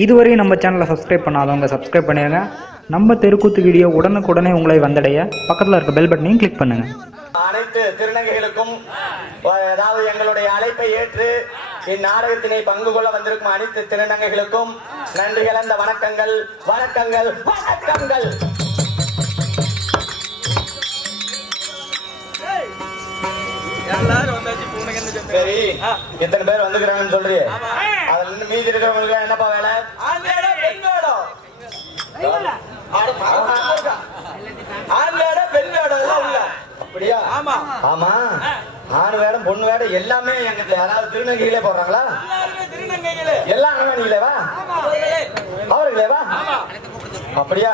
இதுவரை நம்ம சேனலை சப்ஸ்கிரைப் பண்ணாதவங்க சப்ஸ்கிரைப் பண்ணிடுங்க. நம்ம தெருக்கூத்து வீடியோ உடனுக்குடனே உங்களை வந்தடைய பக்கத்தில் இருக்க பெல் பட்டனையும் கிளிக் பண்ணுங்க. அனைத்து திருநங்கைகளுக்கும் அதாவது எங்களுடைய அழைப்பை ஏற்று இந்நாடகத்தினை பங்கு கொள்ள வந்திருக்கும் அனைத்து திருநங்கைகளுக்கும் நன்றி கலந்த வணக்கங்கள் வணக்கங்கள் வணக்கங்கள். சரி, எத்தனை பேர் வந்துக்கிறாங்கன்னு சொல்றீங்க? அதுல இருந்து மீதி இருக்கிறவங்களுக்கு என்னப்பா வேலை? அப்படியா? ஆமா, ஆண் வேடம் பொண்ணு வேடம் எல்லாமே எங்க யாராவது திருநங்கைகளே போடுறாங்களா? எல்லாம் அண்ணாணிகளேவா? அவர்களேவா? அப்படியா?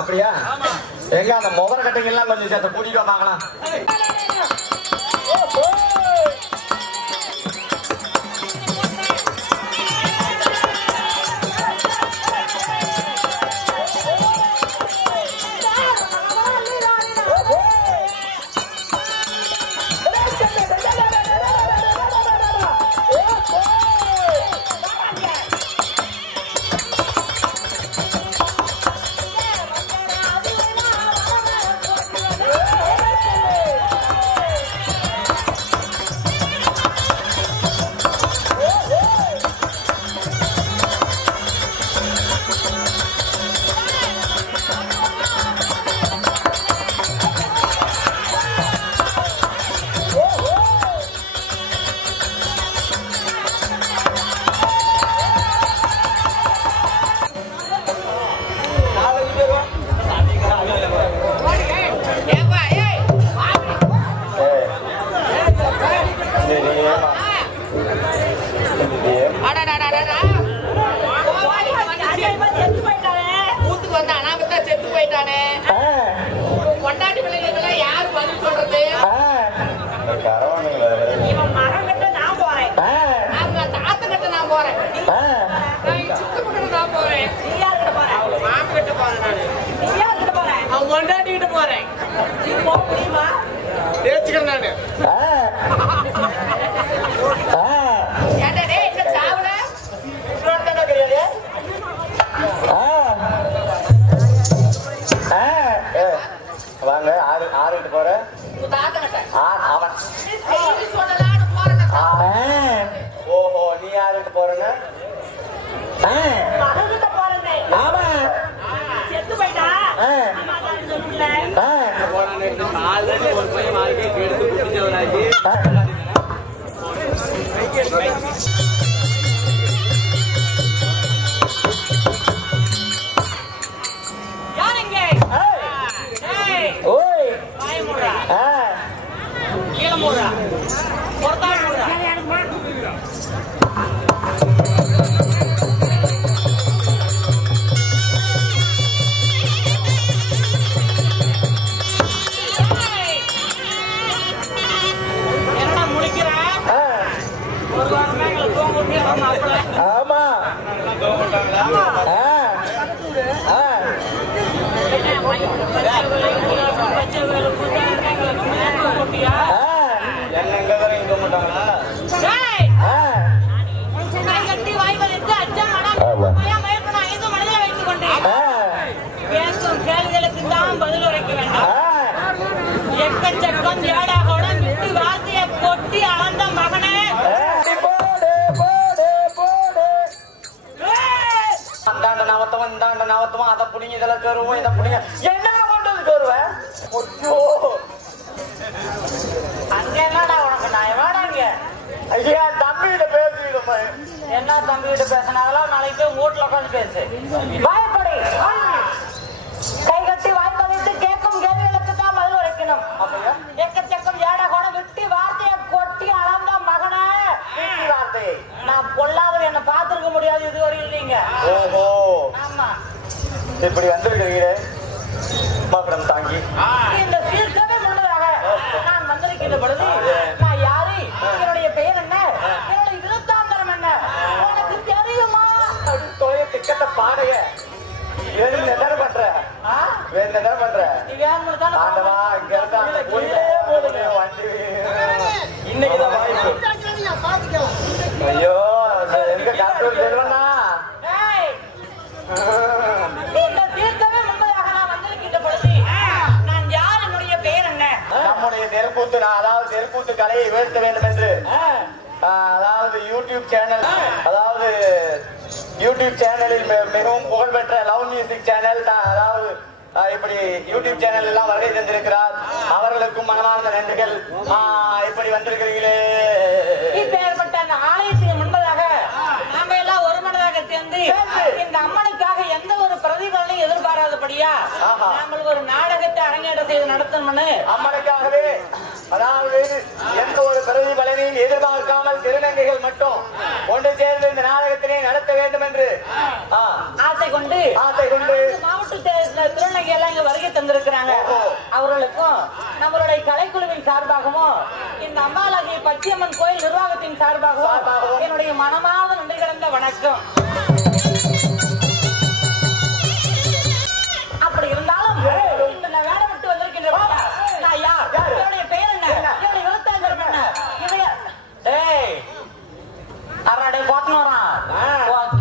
அப்படியா? எங்க அந்த முகர கட்டைங்க எல்லாம் கொஞ்சம் சேர்த்து கூட்டிட்டு வந்தாங்களா? வாங்க, ஆறுகிட்டு போற ஓஹோ, நீ யாருகிட்ட போறேன்னு? நவத்தமா அதை புடிங்க, இதெல்லாம் சொருவோம், இதை புடிங்க. என்ன கொண்டு வந்து சொருவேன்? அங்க என்னடா உனக்கு நான் வேடாங்க? ஐயா, தம்பிகிட்ட பேசிக்கிட்டு என்ன தம்பிகிட்ட பேசினாலும் நாளைக்கு போய் வீட்டுல உட்காந்து பேசு. வாய்ப்படி கை கட்டி வாய்ப்படைத்து கேட்கும் கேள்விகளுக்கு தான் பதில் உரைக்கணும். எக்கச்சக்கம் ஏடா கூட விட்டு வார்த்தையை கொட்டி அளந்த மகனே வீட்டு வார்த்தையை நான் பொல்லாத என்ன பார்த்திருக்க முடியாது இதுவரையில் நீங்க. ஓஹோ, ஆமா, இப்படி வந்திருக்கிறீங்களே மாப்பிடம் தாங்கி இந்த சீர்கவே முன்னதாக நான் வந்திருக்கின்ற பொழுது நான் யாரு, என்னுடைய பெயர் என்ன, என்னுடைய விருத்தாந்தரம் என்ன உனக்கு தெரியுமா? தொலைய திக்கட்ட பாடைய வேறு என்ன பண்ற? வேறு என்ன பண்ற? ஆண்டவா, இங்க இருந்தா இன்னைக்குதான் வாய்ப்பு. தெருக்கூத்து அதாவது தெருக்கூத்து கலையை உயர்த்த வேண்டும் என்று அதாவது யூடியூப் சேனலில் மிகவும் புகழ்பெற்ற லவ் மியூசிக் சேனல் அதாவது இப்படி யூடியூப் சேனல் எல்லாம் வருகை தந்திருக்கிறார். அவர்களுக்கும் மனமார்ந்த நன்றிகள். இப்படி வந்திருக்கிறீங்களே. இப்பேற்பட்ட அந்த ஆலயத்துக்கு முன்பதாக நாம எல்லாம் ஒரு மனதாக சேர்ந்து இந்த அம்மனுக்காக எந்த ஒரு பிரதிபலனையும் எதிர்பாராதபடியா நாங்கள் ஒரு நாடகத்தை அரங்கேற்றம் செய்து நடத்தணும்னு அம்மனுக்காகவே அதாவது எந்த ஒரு பிரதிபலனையும் எதிர்பார்க்காமல் திருநங்கைகள் மட்டும் ஒன்று சேர்ந்து இந்த நாடகத்தினை நடத்த வேண்டும் என்று ஆசை கொண்டு மாவட்ட திருநங்கை எல்லாம் இங்க வருகை தந்திருக்கிறாங்க. அவர்களுக்கும் நம்மளுடைய கலைக்குழுவின் சார்பாகவும் இந்த அம்பாலாகிய பச்சையம்மன் கோயில் நிர்வாகத்தின் சார்பாகவும் என்னுடைய மனமார்ந்த நன்றி கடந்த வணக்கம். அப்படி இருந்தாலும் இந்த நான் வேலை விட்டு வந்திருக்கின்ற நான் யார், என்னுடைய பெயர் என்ன, என்னுடைய எழுத்தாளர் என்ன, அரை பாத்துன்னு வரான்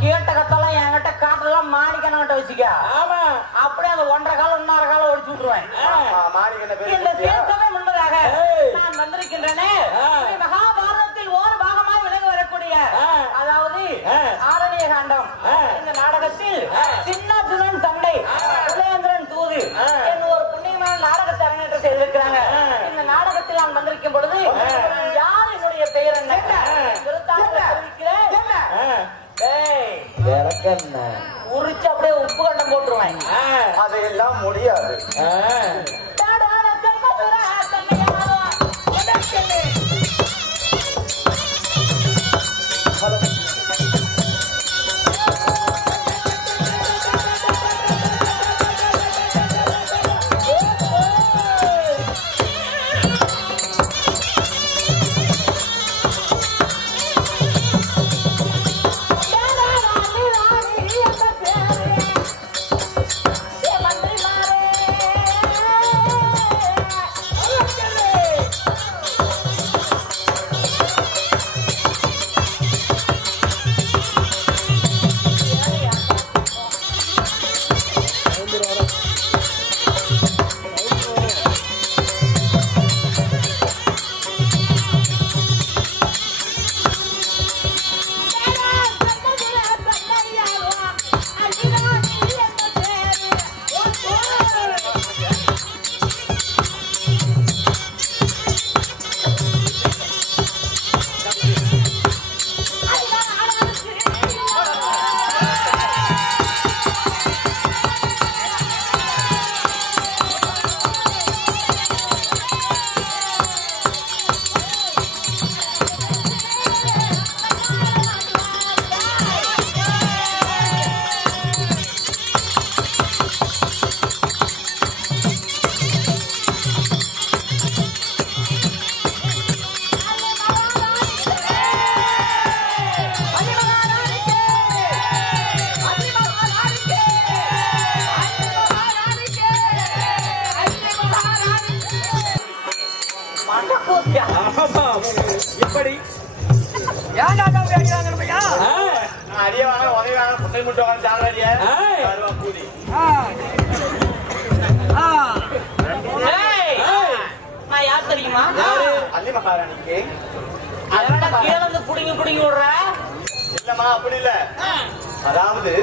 கேட்ட கத்தெல்லாம் என்கிட்ட காட்டெல்லாம் மாணிக்கணும்கிட்ட வச்சுக்க. அப்படியே அந்த 1.5 காலம் 1.5 காலம் ஒடிச்சு விட்டுருவேன். இந்த சேர்க்கவே முன்பதாக நான் வந்திருக்கின்றனே மகாபாரதத்தில் ஒரு பாகமாக விலகி வரக்கூடிய அதாவது ஆரணிய காண்டம். இந்த நாடகத்தில் சின்னத்துடன் சண்டை உதயேந்திரன் தூது என்ன ஒரு புண்ணியமான நாடகத்தை அரங்கேற்றம் செய்திருக்கிறாங்க. இந்த நாடகத்தில் நான் வந்திருக்கும் பொழுது யார், என்னுடைய பெயர் என்ன, உரிச்சு அப்படியே உப்பு கண்டம் போட்டுருவேன். அதையெல்லாம் முடியாது. எப்படி அடிய வாங்க உதவி வாங்க புட்டை முட்டை வாங்க சாப்பிடாடிய கூலி நான் யார் தெரியுமா? அள்ளி மகாராணிக்கு கீழே புடிங்கி விடுற இல்லம்மா, அப்படி இல்ல. அதாவது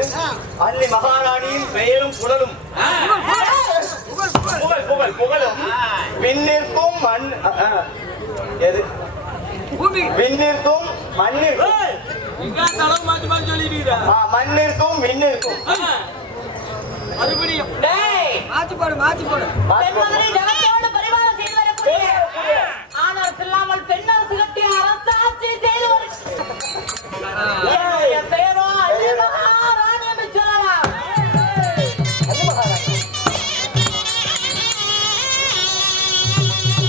அள்ளி மகாராணியின் பெயரும் புகழும் புகழும் விண்ணிற்கும் எது விண்ணிற்கும் மண்ணிற்கும் மண்ணிற்கும் விண்ணிற்கும் மறுபடியும் மாத்தி போடு பரிவாரம் செய்து வரக்கூடிய ஆனால் இல்லாமல் பெண்ணரசு கட்டி அரசாட்சி செய்து என் பெயரோ மகாராணி என்று சொல்லலாம்.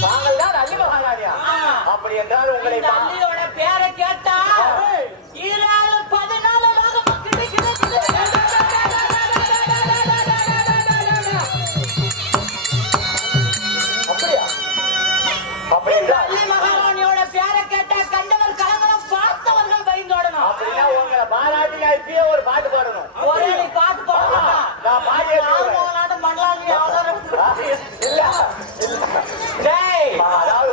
தாங்கள் தான் அள்ளி மகாராணியா? அப்படி என்றால் உங்களை அள்ளியோட பேரை கேட்டா 14 அப்படியா? அப்படி என்றால் அள்ளி மகாராணியோட பேரை கேட்டா கண்டவர் கலவரம் பார்த்தவர்கள் பயந்தோடணும். அப்படின்னா உங்களை பாராட்டி நான் இப்பயே ஒரு பாட்டு பாடணும். ஒரே நீ பாட்டு பாடணும். நான் பாடியே நாட்டம் பண்ணலாம். இல்ல இல்ல. அதாவது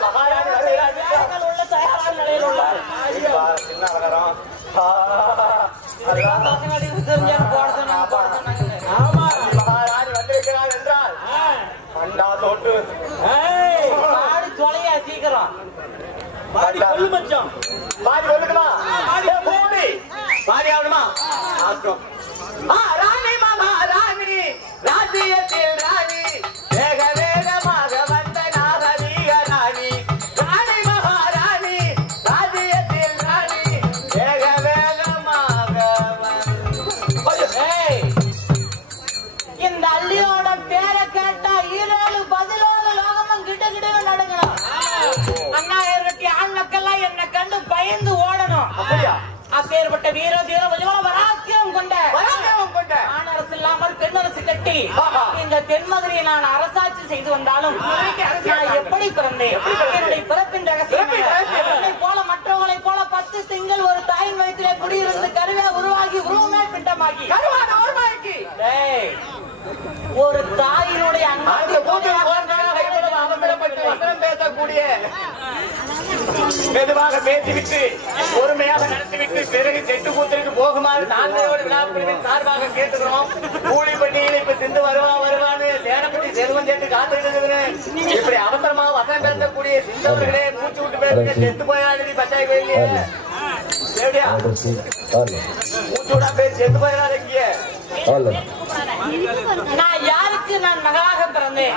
அண்டா சோட்டு பாடி தொலையா சீக்கிரம் பாடி கொள்ளு மச்சான். பாடி கொள்ளுங்களா போடி பாடி ஆகணுமா ஆகட்டும். ராணி மகாராணி ராஜ்யத்தில் ராணி வேக வேகமாக வந்த நாகரீக ராணி. ராணி மகாராணி ராஜ்யத்தில் ராணி வேக வேகமாக இந்த அள்ளியோட பேரை கேட்டா 7 லோகமும் கிட்ட கிட்ட நடக்கணும். அண்ணா இரட்டி ஆண் மக்கள்லாம் என்ன கண்டு பயந்து ஓடணும். அப்படியா? அப்பேற்பட்ட வீர தீர வராக்கியம் கொண்ட ஆண் அரசு இல்லாமல் பெண் அரசு கட்டி இந்த தென்மதுரையை நான் அரசாட்சி செய்து வந்தாலும் நான் எப்படி பிறந்தேன்? என்னுடைய பிறப்பின் ரகசியம் என்னை போல மற்றவர்களை போல 10 திங்கள் ஒரு தாயின் வயிற்றிலே குடியிருந்து கருவே உருவாகி உருவமே பிண்டமாகி ஒரு தாயினுடைய அவசரப்பட்டு பேசக்கூடிய மெதுவாக பேசிவிட்டு பொறுமையாக நடத்திவிட்டு பிறகு செட்டு கூத்திற்கு போகுமாறு நான்கையோடு விழாக்குழுவின் சார்பாக கேட்டுக்கிறோம். கூலிப்பட்டியில் இப்ப சிந்து வருவான்னு சேனப்பட்டி செல்வம் கேட்டு காத்துக்கிட்டு இப்படி அவசரமா வசனம் பேசக்கூடிய சிந்தவர்களே மூச்சு விட்டு பேசுங்க. செத்து போயாடி பச்சாய் கோயிலே எப்படியா மூச்சு விடா பேசி செத்து போயிடாத இங்க. நான் யாருக்கு நான் மகளாக பிறந்தேன்?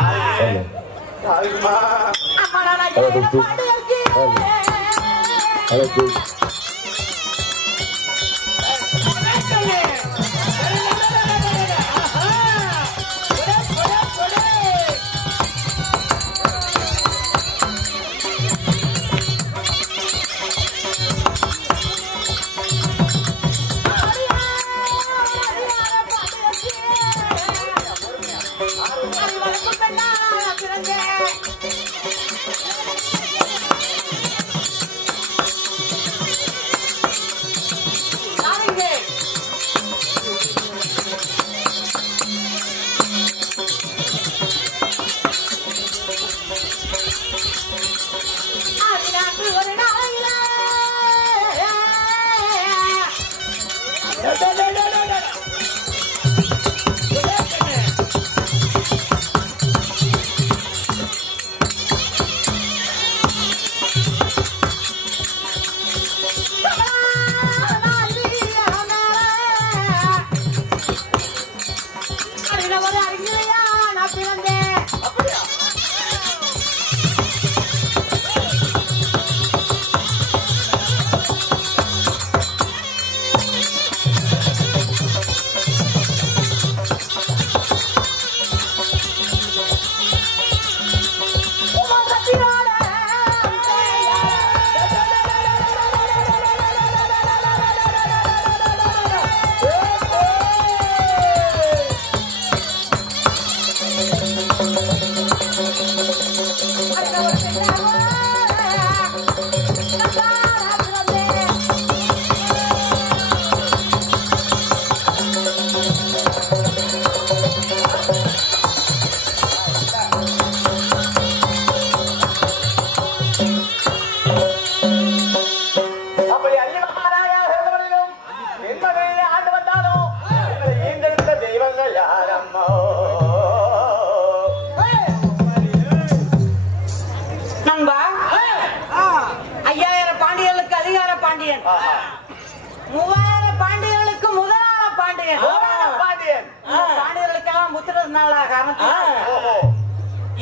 பாண்டியர்களுக்கெல்லாம் முத்திரனால காரணத்தினால்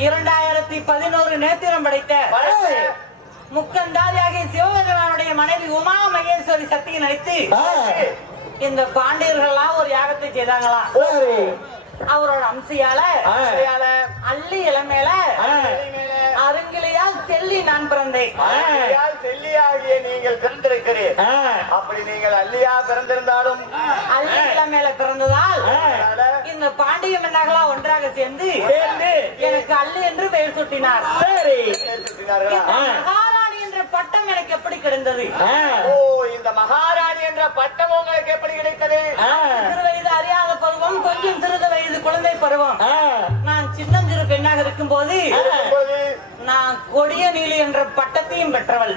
2011 நேத்திரம் படைத்த முக்கந்தாதியாகிய சிவபெருமானுடைய மனைவி உமா மகேஸ்வரி சக்தியை நடித்து இந்த பாண்டியர்கள் எல்லாம் ஒரு யாகத்தை செய்தாங்களாம். அவரோட அம்சையால அள்ளி இளமேல அருங்கிலையா செல்லி நான் பிறந்தேன். செல்லியாகிய நீங்கள் பிறந்திருக்கிறீர். அப்படி நீங்கள் அல்லியா பிறந்திருந்தாலும் அள்ளி இளமேல பிறந்ததால் இந்த பாண்டிய மன்னர்களா ஒன்றாக சேர்ந்து எனக்கு அள்ளி என்று பெயர் சூட்டினார். மகாராணி என்ற பட்டம் எனக்கு எப்படி கிடைத்தது? ஓ, இந்த மகாராணி என்ற பட்டம் உங்களுக்கு எப்படி கிடைத்தது? சிறு வயது அறியாத பருவம், கொஞ்சம் சிறிது வயது குழந்தை பருவம். நான் சின்னஞ்சிறு பெண்ணாக இருக்கும் போது நான் கொடிய நீலி என்ற பட்டத்தையும் பெற்றவள்.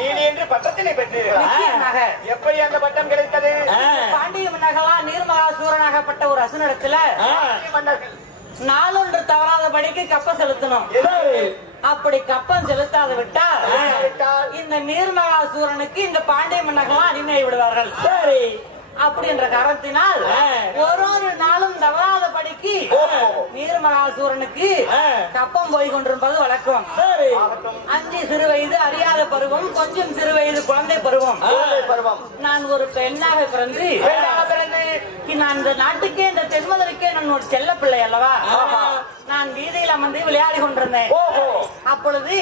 நீலி என்று பட்டத்தினை பெற்றீர்களா? எப்படி அந்த பட்டம் கிடைத்தது? பாண்டிய மன்னர்களா நீர்மகாசூரனாகப்பட்ட ஒரு அசுனிடத்துல நாளொன்று தவறாதபடிக்கு கப்பம் செலுத்தணும். அப்படி கப்பம் செலுத்தாத விட்டால் இந்த நீர்மகாசூரனுக்கு இந்த பாண்டிய மன்னர்களாம் அடிமை விடுவார்கள். சரி, அப்படின்ற காரணத்தினால் ஒரு நாளும் தவறாதபடிக்கு நீர்மகாசூரனுக்கு கப்பம் போய் கொண்டிருப்பது வழக்கம். சரி, 5 சிறு வயது அறியாத பருவம், கொஞ்சம் சிறு வயது குழந்தை பருவம். நான் ஒரு பெண்ணாக பிறந்து நான் இந்த நாட்டுக்கே இந்த தென்மதுரைக்கே நான் ஒரு செல்ல பிள்ளை அல்லவா, நான் வீதியில் அமர்ந்து விளையாடி கொண்டிருந்தேன். அப்பொழுது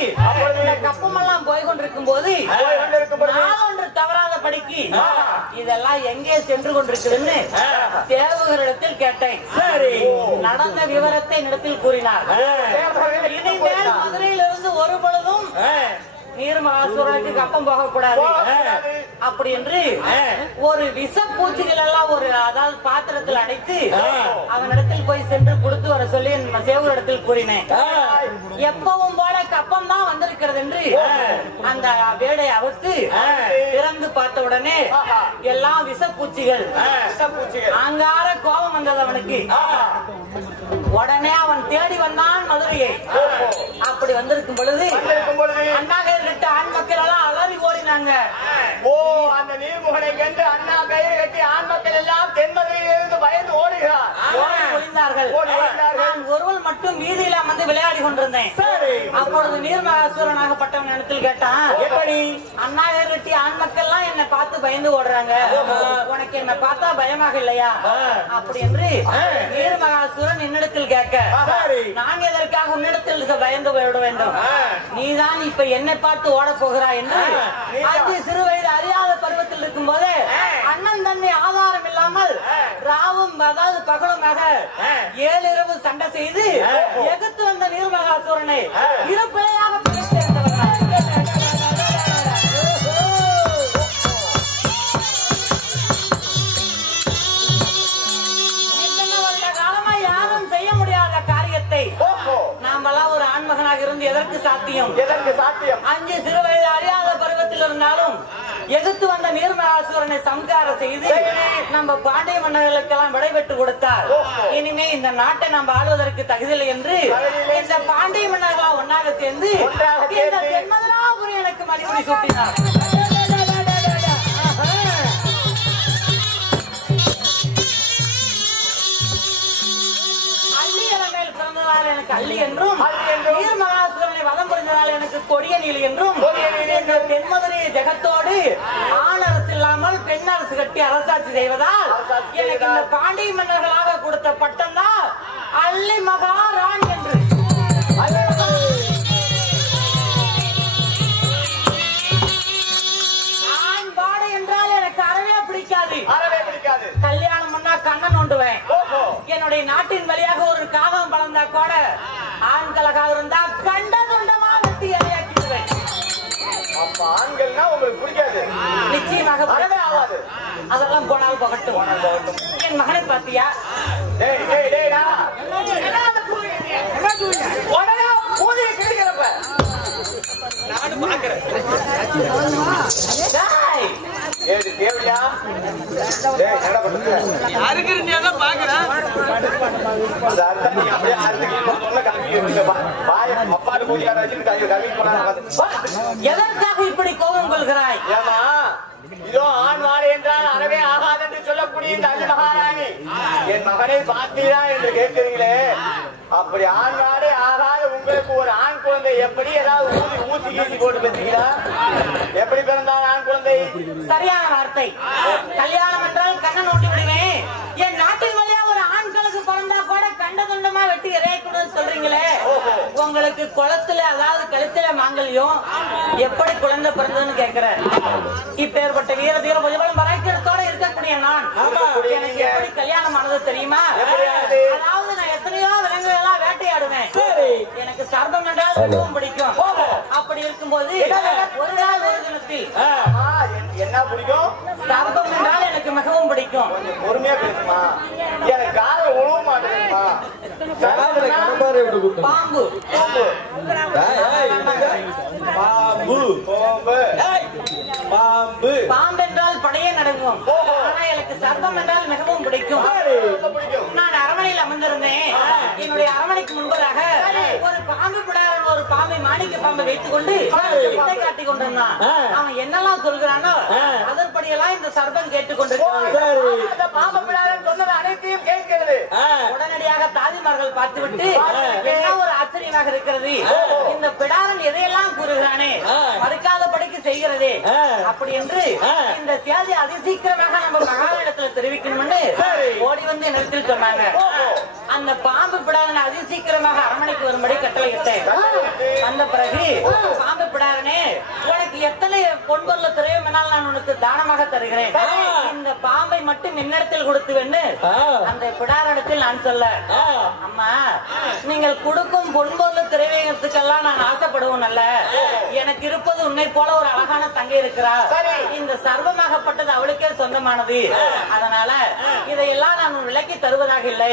இந்த கப்பம் எல்லாம் போய் கொண்டிருக்கும் போது ஒன்று தவறாத படிக்கு இதெல்லாம் எங்கே சென்று கொண்டிருக்குதுன்னு சேவகரிடத்தில் கேட்டேன். சரி, நடந்த விவரத்தை என்னிடத்தில் கூறினார். இனிமேல் மதுரையிலிருந்து ஒரு பொழுதும் நீர்மகாசூரனுக்கு கப்பம் போகக்கூடாது அப்படி என்று ஒரு விஷப்பூச்சிகள் எல்லாம் ஒரு அதாவது பாத்திரத்தில் அடைத்து அவனிடத்தில் போய் சென்று கொடுத்து வர சொல்லி சேவரிடத்தில் கூறினேன். எப்பவும் போல கப்பம் தான் வந்திருக்கிறது என்று அந்த வேடை அவுத்து திறந்து பார்த்த உடனே எல்லாம் விஷப்பூச்சிகள். அங்கார கோபம் வந்தது அவனுக்கு. உடனே அவன் தேடி வந்தான் மதுரையை. அப்படி வந்திருக்கும் பொழுது அண்ணாக இருக்க ஆண் மக்கள் எல்லாம் அலறி ஓடினாங்க. ஓ, அந்த நீர்முகனை கண்டு அண்ணா கயிறு கட்டி ஆண் மக்கள் எல்லாம் தென்மதுரையிலிருந்து பயந்து ஓடுகிறார். ஒளிந்தார்கள். நான் ஒருவன் மட்டும் வீதியில வந்து விளையாடி கொண்டிருந்தேன். அப்பொழுது நீர்மகாசூரனாகப்பட்டவன் இடத்தில் கேட்டான், எப்படி அண்ணா கயிறு கட்டி ஆண் மக்கள் எல்லாம் என்னை பார்த்து பயந்து ஓடுறாங்க, உனக்கு என்ன பார்த்தா பயமாக இல்லையா அப்படி என்று நீர்மகாசூரன் என்னிடத்தில் கேட்க, நான் எதற்காக உன்னிடத்தில் பயந்து விட வேண்டும், நீதான் இப்ப என்னை பார்த்து ஓட போகிறாய் என்று 5 சிறு வயது அறியாத பருவத்தில் இருக்கும் போது அண்ணன் தன்னை ஆதாரம் இல்லாமல் ராவும் அதாவது பகலுமாக 7 இரவு சண்டை செய்து எகுத்து வந்த நீர்மகாசூரனை இரு பிழையாக காலமா யாரும் செய்ய முடியாத காரியத்தை நாமெல்லாம் ஒரு ஆண்மகனாக இருந்து எதற்கு சாத்தியம்? 5 சிறு வயது அறியாத பருவத்தில் இருந்தாலும் எதிர்த்து வந்த நீர்மகாசூரனை சம்காரம் செய்து நம்ம பாண்டிய மன்னர்களுக்கெல்லாம் விடைபெற்று கொடுத்தார். இனிமே இந்த நாட்டை நம்ம ஆளுவதற்கு தகுதியில்லை என்று இந்த பாண்டிய மன்னர்களா ஒன்னாக சேர்ந்து இந்த தென்மதுராபுரி எனக்கு மணிமுடி சூட்டினார். எனக்கு அள்ளி என்றும் நீர்மகாசூரனை வதம் புரிந்ததால் எனக்கு கொடிய நீலி என்றும் தென்மதுரை ஜெகத்தோடு ஆண் அரசு இல்லாமல் பெண் அரசு கட்டி அரசாட்சி செய்வதால் எனக்கு இந்த பாண்டிய மன்னர்களாக கொடுத்த பட்டம் தான் அள்ளி மகாராணி என்று. ஆண் பாடு என்றால் எனக்கு அறவே பிடிக்காது. கல்யாணம் பண்ணா கண்ணன் நோண்டுவேன். என்னுடைய நாட்டின் வழியாக ஒரு காகம் பழந்தா கூட ஆண்களாக இருந்தா கண்ட துண்டமா வெட்டி இறையாக்கிடுவேன். ஆண்கள்னா உங்களுக்கு பிடிக்காது? நிச்சயமாக ஆகாது. அதெல்லாம் போனால் போகட்டும். என் மகனை பாத்தியா? உடனே பூஜையை கிடைக்கிறப்ப நாடு பாக்குறேன். தேவையா எதற்காக இப்படி கோபம் கொள்கிறாய்? இதோ ஆண் வாழை என்றால் அறவே ஆகாது என்று சொல்லக்கூடிய இந்த அள்ளி மகாராணி என் மகனை பார்த்தீரா என்று கேட்கிறீங்களே, அப்படி ஆண் வாழை ஆகாத உங்களுக்கு ஒரு ஆண் குழந்தை எப்படி ஏதாவது ஊசி கீசி போட்டு பெற்றீங்களா? எப்படி பிறந்தான் ஆண் குழந்தை? சரியான வார்த்தை. கல்யாணம் என்றால் கண்ணன் ஓட்டி விடுவேன். என் நாட்டின் வழியா ஒரு ஆண்களுக்கு பிறந்தா கூட கண்ட துண்டமா வெட்டி இறையக்கூடாது சொல்றீங்களே, உங்களுக்கு குளத்துல அதாவது கழுத்துல மாங்கல்யம் எப்படி குழந்தை பிறந்ததுன்னு கேட்கிற. இப்பேற்பட்ட வீர தீர புஜபலம் பராக்கிரத்தோட இருக்கக்கூடிய நான் எனக்கு எப்படி கல்யாணம் ஆனது தெரியுமா? அதாவது நான் எத்தனையோ விலங்குகளெல்லாம் வேட்டையாடுவேன். எனக்கு சர்பம் என்றால் மிகவும் பிடிக்கும். அப்படி இருக்கும்போது ஒரு நாள் ஒரு தினத்தில் என்ன பிடிக்கும்? சர்பம் என்றால் எனக்கு மிகவும் பிடிக்கும். பொறுமையா பேசுமா, எனக்கு கால உணவு மாட்டேங்குமா? பாம்பு பாம்பு பாம்பு என்றால் படையே நடக்கும். ஆனா எனக்கு சர்பம் சர்ப்பம் என்றால் மிகவும் பிடிக்கும். நான் அரண்மனையில் அமர்ந்திருந்தேன். என்னுடைய அரண்மனைக்கு முன்பதாக ஒரு பாம்பு பிடாரன் ஒரு பாம்பை மாணிக்க பாம்பை வைத்துக் கொண்டு வித்தை காட்டிக் கொண்டிருந்தான். அவன் என்னெல்லாம் சொல்கிறானோ அதன்படியெல்லாம் இந்த சர்ப்பம் கேட்டுக்கொண்டிருக்கிறது. பாம்பு பிடாரன் சொன்னது அனைத்தையும் கேட்கிறது. உடனடியாக தாதிமார்கள் பார்த்துவிட்டு என்ன ஒரு ஆச்சரியமாக இருக்கிறது, இந்த பிடாரன் எதையெல்லாம் கூறுகிறானே மறுக்காதபடிக்கு செய்கிறதே அப்படி என்று இந்த சேதி அதிசீக்கிரமாக நம்ம மகாவிடத்துல தெரிவிக்கணும்னு ஓடி வந்து என்னிடத்தில் சொன்னாங்க. அந்த பாம்பு பிடாரனை அதிசீக்கிரமாக அரண்மனைக்கு வரும்படி கட்டளையிட்டேன். அந்த பிறகு பாம்பு பிடாரனே உனக்கு எத்தனை பொன்பொருள திரையும் என்னால் நான் உனக்கு தானமாக தருகிறேன், இந்த பாம்பை மட்டும் என்னிடத்தில் கொடுத்துவேன்னு அந்த பிடாரனிடத்தில் நான் சொல்ல, அம்மா நீங்கள் கொடுக்கும் பொன்பொருள் திரைவேகத்துக்கெல்லாம் நான் ஆசைப்படுவோம் அல்ல, எனக்கு இருப்பது உன்னை போல ஒரு அழகான தங்கை இருக்கிறார், இந்த சர்வமாகப்பட்டது அவளுக்கே சொந்தமானது, அதனால இதையெல்லாம் நான் விலக்கி தருவதாக இல்லை,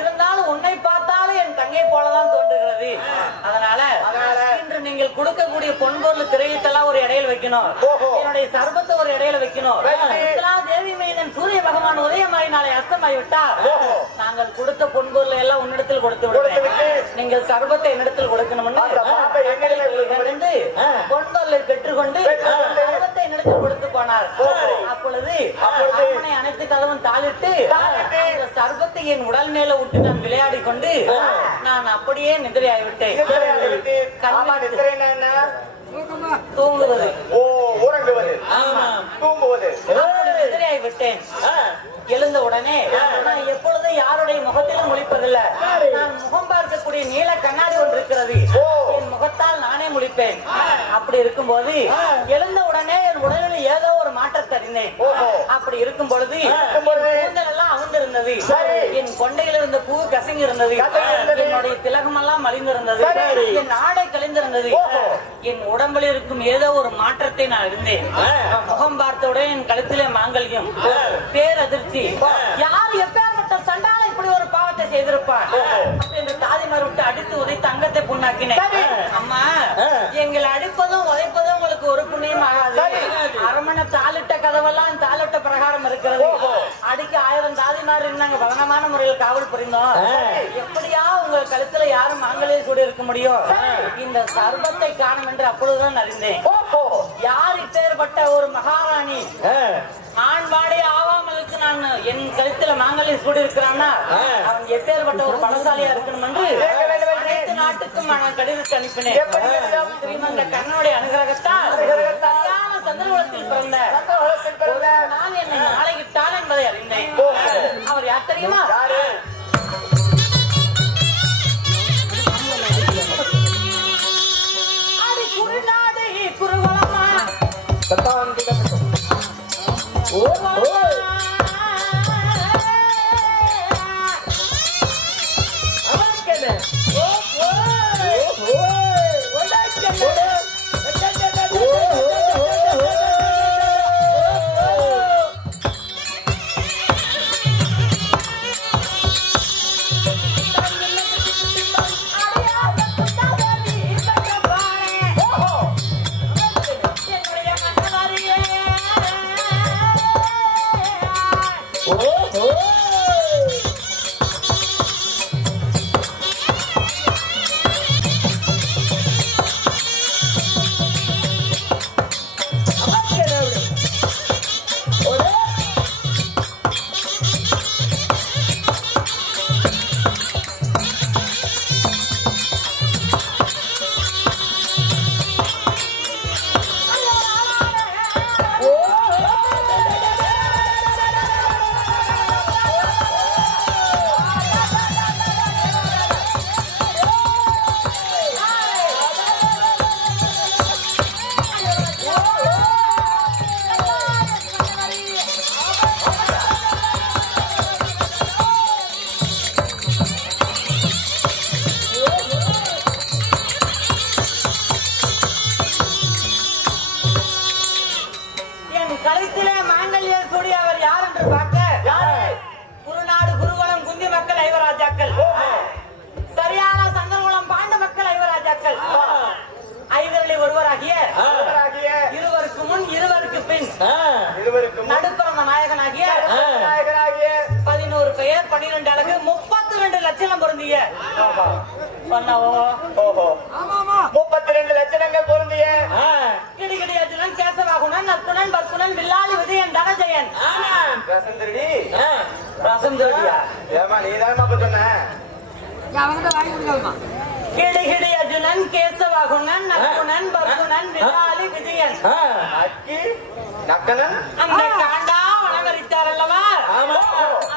இருந்தாலும் உன்னை பார்த்தாலும் என் தங்கை போலதான் தோன்றுகிறது, அதனால இன்று நீங்கள் கொடுக்கக்கூடிய பொன்பொருள் திரையத்தெல்லாம் ஒரு இடையில வைக்கணும், என்னுடைய சர்வத்தை ஒரு இடையில வைக்கணும், தேவி மேனன் சூரிய பகவான் உதயமாய் நாளை அஸ்தமாய் விட்டார், நாங்கள் கொடுத்த பொன்பொருளை எல்லாம் உன்னிடத்தில் கொடுத்து விடுவேன், நீங்கள் சர்வத்தை என்னிடத்தில் கொடுக்கணும்னு பொன்பொருளை பெற்றுக்கொண்டு சர்வத்தை என்னிடத்தில் கொடுத்து போனார். அப்பொழுது அரண்மனை அனைத்து கதவும் தாளிட்டு அந்த சர்வத்தை என் உடல் மேல விட்டு நான் விளையாடி கொண்டு நான் அப்படியே நிதிரையாகிவிட்டேன். தூங்குவது, உறங்குவது, தூங்குவது, நிதிரையாகிவிட்டேன். எழுந்த உடனே நான் எப்பொழுதும் யாருடைய முகத்திலும் முழிப்பதில்லை, நான் முகம் பார்க்கக்கூடிய நீல கண்ணாடி ஒன்று இருக்கிறது, என் முகத்தால் நானே முழிப்பேன். அப்படி இருக்கும்போது எழுந்த உடனே என் உடலில் ஏதோ ஒரு மாற்றத்தை அறிந்தேன். அப்படி இருக்கும் பொழுது கூந்தல் எல்லாம் அவுந்திருந்தது, என் கொண்டையில் இருந்த பூ கசங்கி இருந்தது, என்னுடைய திலகம் எல்லாம் மலிந்திருந்தது, என் ஆடை கழிந்திருந்தது, என் உடம்பில் இருக்கும் ஏதோ ஒரு மாற்றத்தை நான் அறிந்தேன். முகம் பார்த்தவுடன் என் கழுத்திலே மாங்கல்யம், பேரதிர்ச்சி, யார் எப்பேற்பட்ட சண்டால இப்படி ஒரு பாவத்தை செய்திருப்பான் என்று தாதிமார் விட்டு அடித்து உதைத்து அங்கத்தை புண்ணாக்கினேன். அம்மா எங்களை அடிப்பதும் உதைப்பதும் உங்களுக்கு ஒரு புண்ணியம் ஆகாது, அரண்மனை தாளிட்ட கதவெல்லாம் தாளிட்ட பிரகாரம் இருக்கிறது, அடிக்க 1000 தாதிமார் நாங்க பலனமான முறையில் காவல் புரிந்தோம், எப்படியா உங்க கழுத்துல யாரும் மாங்கல்ய சூடி இருக்க முடியும், இந்த சர்வத்தை காணும் என்று அப்பொழுதுதான் அறிந்தேன். யார் இப்பேற்பட்ட ஒரு மகாராணி ஆண்பாடே ஆவாமலுக்கு நான் என் கழுத்துல மாங்கல்யம் சூடி இருக்கிறான்னா அவன் எப்பேற்பட்ட ஒரு பலசாலியா இருக்கணும் என்று அனைத்து நாட்டுக்கும் நான் கடிதத்தை அனுப்பினேன். ஸ்ரீமந்த கண்ணனுடைய அனுகிரகத்தால் சரியான சந்திரகுலத்தில் பிறந்த நான் என்னை நாளையிட்டான் என்பதை அறிந்தேன். அவர் யார் தெரியுமா? அது குருநாடு குருகுலமா என்னவோ. ஓஹோ 32 லட்சணங்கள் பொருந்திய கிடிகிடி அர்ஜுனன், கேசவாகுணன், நற்குணன், பற்குணன், வில்லாளி விஜயன், தனஜயன். ரசந்திரடி ரசம் திருடியா? ஏமா நீதானமா அப்ப சொன்ன? கிடிகிடி அர்ஜுனன், கேசவாகுணன், நற்குணன், பற்குணன், வில்லாளி விஜயன். அக்கி நக்கனன் அந்த காண்டா வனமரித்தார் அல்லவா?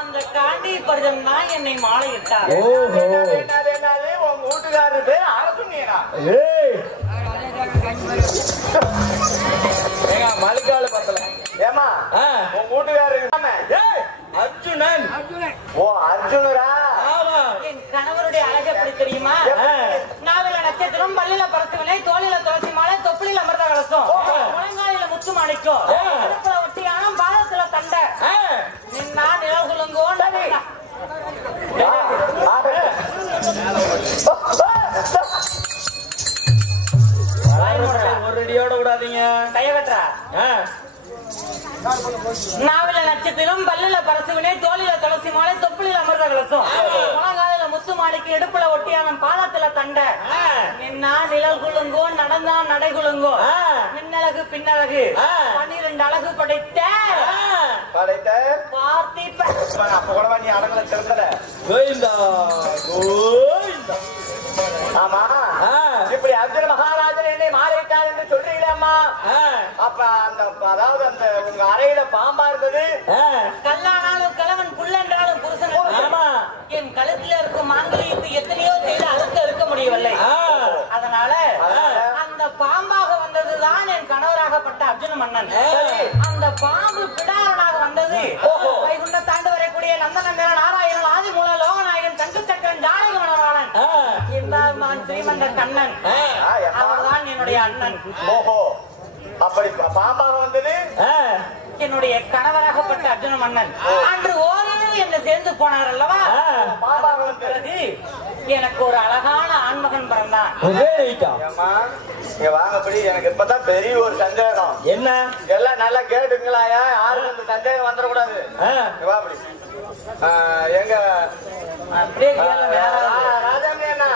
அந்த காண்டி பரிதம் தான் என்னை மாலையிட்டார். என்னது உங்க வீட்டுக்காரரு பேர் அரசுங்கடா. மலுக்கால பத்தல. ஏமா உங்க வீட்டுக்காரரு அர்ஜுனன். ஓ அர்ஜுனரா? என் கணவருடைய அழகு எப்படி தெரியுமா? நாவல நட்சத்திரம், பல்லில பரசுவனை, தோளில துளசி மாலை, தொப்புளில அமிர்த கலசம், முழங்காலில முத்து மாணிக்கம், இடுப்புல ஒட்டியானம், பாதத்துல தண்டை, நின்னா நிலகுலுங்கோ. ஒரு அடியோட விடாதீங்க. கையகற்றா. நாவல நட்சத்திரம், பல்லில பரசுவனை, தோளில துளசி மாலை, தொப்புளில அமிர்த கலசம், முழங்காலில முத்து மாணிக்கம், இடுப்புல ஒட்டியானம், பாதத்துல தண்டை, நின்னா நிழல் குலுங்கோ, நடந்தா நடை குலுங்கோ, மின்னழகு பின்னழகு, 12 அழகு படைத்த பார்த்திப. அப்ப கூட நீ அடங்கல திறந்தல. கோவிந்தா கோவிந்தா. ஆமா இப்படி அர்ஜுன மகாராஜன் என்னை மாறிவிட்டார் என்று சொல்றீங்களே அம்மா. அப்ப அந்த அதாவது அந்த உங்க அறையில பாம்பா இருந்தது. கல்லானாலும் கலவன், புல்லென்றாலும் புருஷன். என் கழுத்துல இருக்கும் மாங்கலியத்தை எத்தனையோ செய்து அறுக்க முடியவில்லை. அதனால அந்த பாம்பாக வந்ததுதான் என் கணவராகப்பட்ட அர்ஜுன மன்னன். அந்த பாம்பு பிடாரனாக வந்தது வைகுண்ட தாண்டு வரக்கூடிய நந்தனந்திர நாராயணன், ஆதி மூல லோகநாயகன், தங்கு சக்கரன், ஜானகி மணவாளன், இந்தாமான் ஸ்ரீமந்த கண்ணன். அவர்தான் என்னுடைய அண்ணன். ஓஹோ அப்படி பாம்பாக வந்தது என்னுடைய கணவராகப்பட்ட அர்ஜுன மன்னன். அன்று ஓரிரு என்ன சேர்ந்து போனார் அல்லவா? பாம்பாக பிறகு எனக்கு ஒரு அழகான ஆண்மகன் பிறந்தான். இங்க வாங்கப்படி. எனக்கு இப்பதான் பெரிய ஒரு சந்தேகம். என்ன? எல்லாம் நல்லா கேட்டுங்களாயா? யாருக்கும் இந்த சந்தேகம் வந்துடக்கூடாது. வாப்படி எங்க அப்படியே ராஜாமி அண்ணா,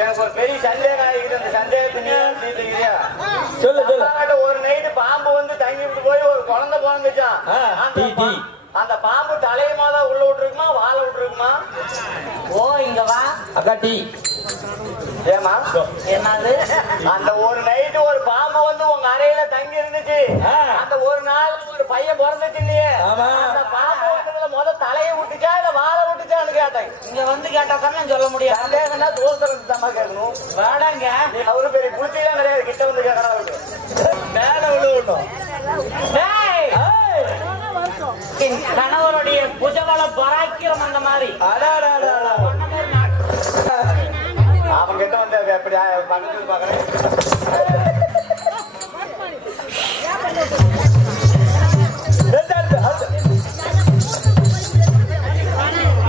எனக்கு ஒரு பெரிய சந்தேகம் ஆகிக்குது. அந்த சந்தேகத்தை நீ தீர்த்துக்கிறியா? சொல்லு சொல்லு. ஒரு நைட்டு பாம்பு வந்து தங்கி விட்டு போய் ஒரு குழந்தை பிறந்துச்சான். அந்த பாம்பு தலையமா தான் உள்ள விட்டுருக்குமா, வாழ விட்டுருக்குமா? ஓ இங்க வா அக்கா டீ. ஏமா என்னது? அந்த ஒரு நைட்டு ஒரு பாம்பு வந்து உங்க அறையில தங்கி இருந்துச்சு. அந்த ஒரு நாள் ஒரு பையன் பிறந்துச்சு இல்லையே? அந்த பாம்பு வந்ததுல முத தலையை விட்டுச்சா இல்ல வாழை விட்டுச்சான்னு கேட்டேன். இங்க வந்து கேட்டா தான் சொல்ல முடியாது. சந்தேகம்னா தோசை தான் கேட்கணும். வேடாங்க. அவரு பெரிய குளிச்செல்லாம் கிடையாது. கிட்ட வந்து கேட்கறா மேல விழுவட்டும். என் கணவருடைய புஜபல பராக்கிரம் அந்த மாதிரி அவங்க கிட்ட வந்து எப்படி பக்கத்துல பாக்குறேன்.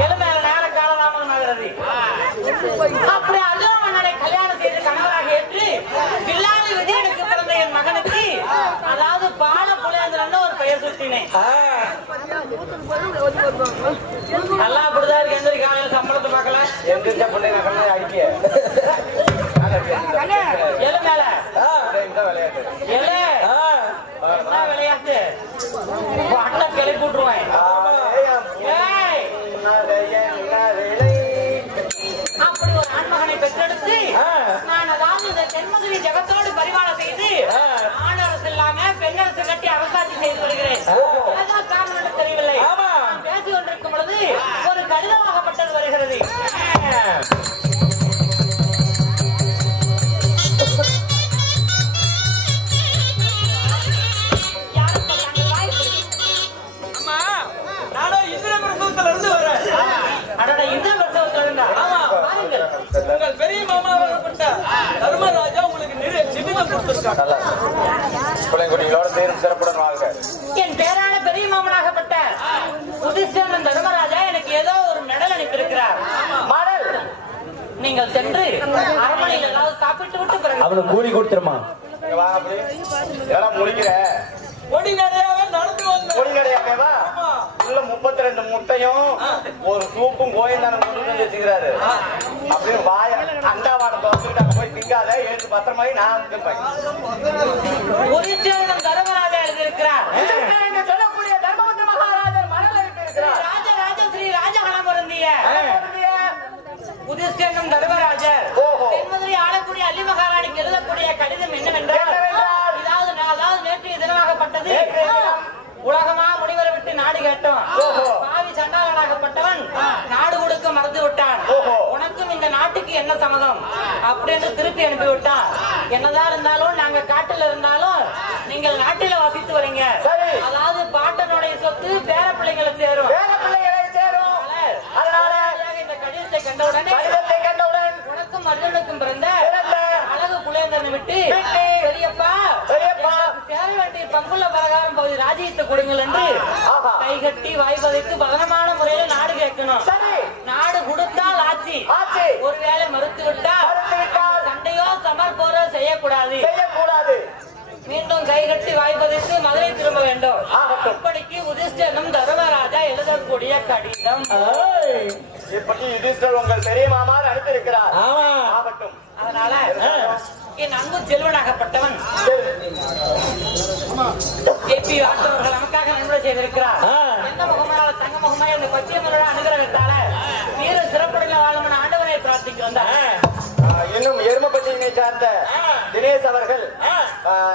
எலுமேல நேர காலதாமதம் ஆகிறது. அப்படி அர்ஜுன மன்னனை கல்யாணம் செய்து கணவராக ஏற்று வில்லாளி விஜயனுக்கு பிறந்த என் மகனுக்கு, அதாவது பால புலேந்திரன் ஒரு பெயர் சுட்டினேன். நல்லா அப்படிதான் இருக்கு. எந்திரி காலையில சம்பளத்தை பார்க்கல. எந்திரிச்சா பிள்ளைங்க அடிக்க எலுமேல விளையாட்டு என்ன விளையாட்டு? அண்ணா கிளப்பி விட்டுருவேன். அப்படி ஒரு ஆண்மகனை பெற்றெடுத்து நான் அதாவது இந்த தென்மதுரை ஜெகத்தோடு பரிமாணம் செய்து ஆணரசு இல்லாம பெண்ணரசு கட்டி அரசாட்சி செய்து வருகிறேன். அதான் காரணம் என்று தெரியவில்லை. நான் பேசிக் கொண்டிருக்கும் பொழுது ஒரு கடிதமாகப்பட்டது வருகிறது. உங்கள் பெரிய மாமாவாகப்பட்ட தர்மராஜா உங்களுக்கு நிறைய சின்ன கொடுத்திருக்காங்க. என் பேரான பெரிய மாமனாகப்பட்ட புதிஷ்டன் தர்மராஜா எனக்கு ஏதோ ஒரு மெடல் அனுப்பியிருக்கிறார். மாடல் நீங்கள் சென்று அரண்மனையில் ஏதாவது சாப்பிட்டு விட்டு பிறகு அவனுக்கு கூலி கொடுத்துருமா? முடிக்கிற கொடி நிறையாவே நடந்து வந்த கொடி கிடையாமேவா? உள்ள 32 முட்டையும் ஒரு சூப்பும் கோயில் தானே கொண்டு வந்து வச்சுக்கிறாரு. அப்படின்னு வாய அண்டாவானத்தை வந்துட்டு அங்க போய் திங்காத எடுத்து பத்திரமாயி நான் திம்பேன். உதிச்சேனம் தர்மராஜா எழுதியிருக்கிறார். என்று சொல்லக்கூடிய தர்மபுத்திர மகாராஜர் மணல் எழுப்பியிருக்கிறார். ராஜராஜ ஸ்ரீ ராஜகணம் பொருந்திய உதிஷ்டனும் தர்மராஜர் தென்மதுரை ஆளக்கூடிய அல்லி மகாராணிக்கு எழுதக்கூடிய கடிதம் என்னவென்றால், அதாவது நேற்றைய தினமாகப்பட்டது. உலகமா முனிவரை விட்டு நாடு கேட்டோம். பாவி சண்டாளனாகப்பட்டவன் நாடு கொடுக்க மறந்து விட்டான். உனக்கும் இந்த நாட்டுக்கு என்ன சம்மதம் அப்படின்னு திருப்பி அனுப்பி விட்டான். என்னதான் இருந்தாலும் நாங்க காட்டுல இருந்தாலும் நீங்கள் நாட்டில வசித்து வரீங்க. அதாவது பாட்டனுடைய சொத்து பேர பிள்ளைங்களை சேரும். அதனால இந்த கடிதத்தை கண்டவுடன் உனக்கும் மனிதனுக்கும் பிறந்த அழகு புலேந்திரனை விட்டு பெரியப்பா சேர வேண்டிய பங்குள்ள பிரகாரம் பகுதி ராஜ்யத்தை கொடுங்கள் என்று கைகட்டி வாய்ப்பதற்கு பலனமான முறையில் நாடு கேட்கணும். நாடு கொடுத்தால் ஆட்சி, ஒருவேளை மறுத்து விட்டால் சண்டையோ சமர்ப்போரோ செய்யக்கூடாது. மீண்டும் கைகட்டி வாய்ப்பதற்கு மதுரை திரும்ப வேண்டும். இப்படிக்கு உதிஷ்டனும் தர்மராஜா எழுதக்கூடிய கடிதம். இப்படி யுதிஷ்டர் உங்கள் பெரிய மாமார் அனுப்பியிருக்கிறார். ஆகட்டும். அதனால என் அன்பு செல்வனாகப்பட்டவன் கேபி ஆட்டவர்கள் நமக்காக நன்மை செய்திருக்கிறார். எந்த முகமான தங்க முகமா இந்த பச்சையமரோட அனுகிரகத்தால வீர சிறப்புடைய வாழும் ஆண்டவனை பிரார்த்திக்கு வந்தார். இன்னும் எருமப்பட்டியினை சார்ந்த தினேஷ் அவர்கள்,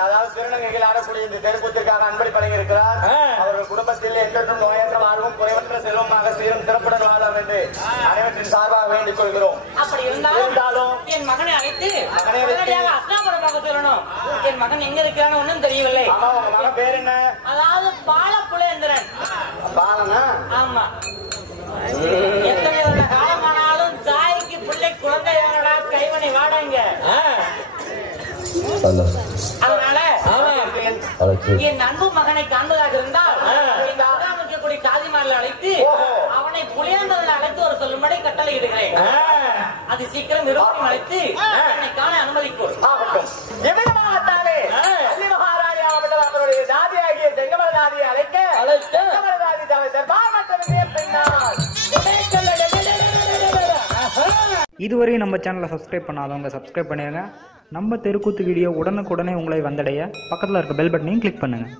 அதாவது திருநங்கைகள் ஆடக்கூடிய இந்த தெருக்கூத்திற்காக அன்பளி பழகியிருக்கிறார். அவர்கள் குடும்பத்தில் என்றென்றும் நோயற்ற வாழ்வும் குறைவற்ற செல்வமாக சீரும் சிறப்புடன் வாழலாம் என்று அனைவற்றின் சார்பாக வேண்டிக் கொள்கிறோம். அப்படி இருந்தாலும் என் மகனை அழைத்து அஸ்னாபுரமாக சொல்லணும். என் மகன் எங்க இருக்கிறான்னு ஒன்னும் தெரியவில்லை. மகன் பேர் என்ன? அதாவது பால புலேந்திரன். பாலனா? ஆமா. எத்தனை வருட காலமானாலும் தாய்க்கு பிள்ளை குழந்தையோட கைவனை வாடங்க. அதனால என் அன்பு மகனை காண்பதாக இருந்தால் இந்த அகாமிக்கக்கூடிய காதிமாரில் அழைத்து அவனை புளியாந்ததில் அழைத்து ஒரு சொல்லும்படி கட்டளை இடுகிறேன். அது சீக்கிரம் நிறுவனம் அழைத்து என்னை காண அனுமதிக்கும். எவ்விதமாகத்தானே அல்லி மகாராஜா அவருடைய தாதியாகிய செங்கமலதாதியை அழைக்க செங்கமலதாதி தர்பார் மட்டமே பெண்ணார். இதுவரை நம்ம சேனலை சப்ஸ்கிரைப் பண்ணாதவங்க சப்ஸ்கிரைப் பண்ணிடுங்க. நம்ம தெருக்கூத்து வீடியோ உடனுக்குடனே உங்களை வந்தடைய பக்கத்தில் இருக்க பெல் பட்டனையும் கிளிக் பண்ணுங்கள்.